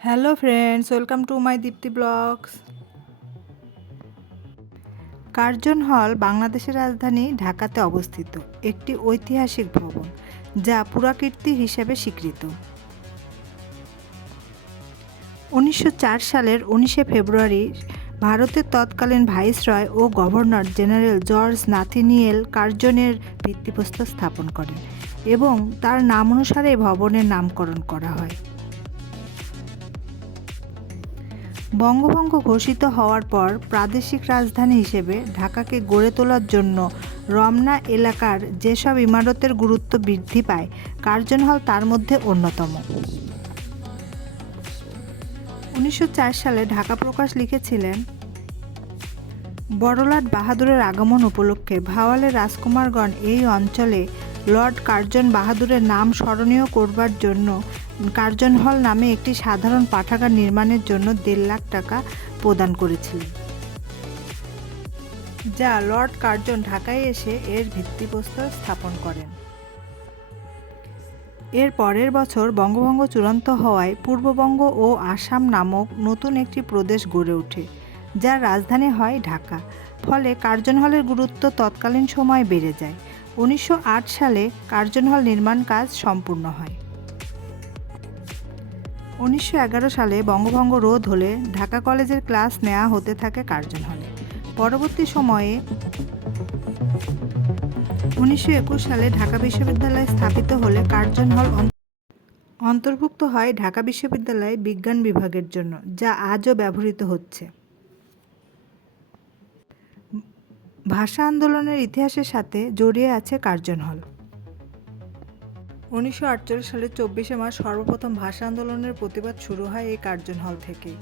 Hello friends, welcome to my Dipti blogs. Curzon Hall বাংলাদেশের রাজধানী ঢাকাতে অবস্থিত একটি ঐতিহাসিক ভবন, যা পুরাকীর্তি হিসেবে স্বীকৃত। 1904 সালের 19শে ফেব্রুয়ারি ভারতের তৎকালীন ভাইসরয় ও গভর্নর জেনারেল জর্জ নাথানিয়েল কার্জনের ভিত্তিপ্রস্তর স্থাপন করেন এবং তার নাম অনুসারে ভবনের নামকরণ করা হয়। বঙ্গভঙ্গ ঘোষিত হওয়ার পর প্রাদেশিক রাজধানী হিসেবে ঢাকাকে গড়ে তোলার জন্য রমনা এলাকার যেসব ইমারতের গুরুত্ব বৃদ্ধি পায়, কার্জন হল তার মধ্যে অন্যতম। 1904 সালে ঢাকা প্রকাশ লিখেছিলেন, বড়লাট বাহাদুরের আগমন উপলক্ষে ভাওয়ালের রাজকুমারগণ এই অঞ্চলে লর্ড কার্জন বাহাদুরের নাম স্মরণীয় করবার জন্য কার্জন হল নামে একটি সাধারণ পাঠাগার নির্মাণের জন্য 1.5 লাখ টাকা প্রদান করেছিলেন, যা লর্ড কার্জন ঢাকায় এসে এর ভিত্তিপ্রস্তর স্থাপন করেন। এর পরের বছর বঙ্গভঙ্গ চূড়ান্ত হওয়ায় পূর্ববঙ্গ ও আসাম নামক নতুন একটি প্রদেশ গড়ে ওঠে, যার রাজধানী হয় ঢাকা। ফলে কার্জন হলের গুরুত্ব তৎকালীন সময়ে বেড়ে যায়। 1908 সালে কার্জন হল নির্মাণ কাজ সম্পূর্ণ হয়। 1911 সালে বঙ্গভঙ্গ রোধ হলে ঢাকা কলেজের ক্লাস নেওয়া হতে থাকে কার্জন হলে। পরবর্তী সময়ে 1921 সালে ঢাকা বিশ্ববিদ্যালয় স্থাপিত হলে কার্জন হল অন্তর্ভুক্ত হয় ঢাকা বিশ্ববিদ্যালয়ে বিজ্ঞান বিভাগের জন্য, যা আজও ব্যবহৃত হচ্ছে। ভাষা আন্দোলনের ইতিহাসের সাথে জড়িয়ে আছে কার্জন হল। 1948 সালের 24শে মার্চ সর্বপ্রথম ভাষা আন্দোলনের প্রতিবাদ শুরু হয় এই কার্জন হল থেকেই।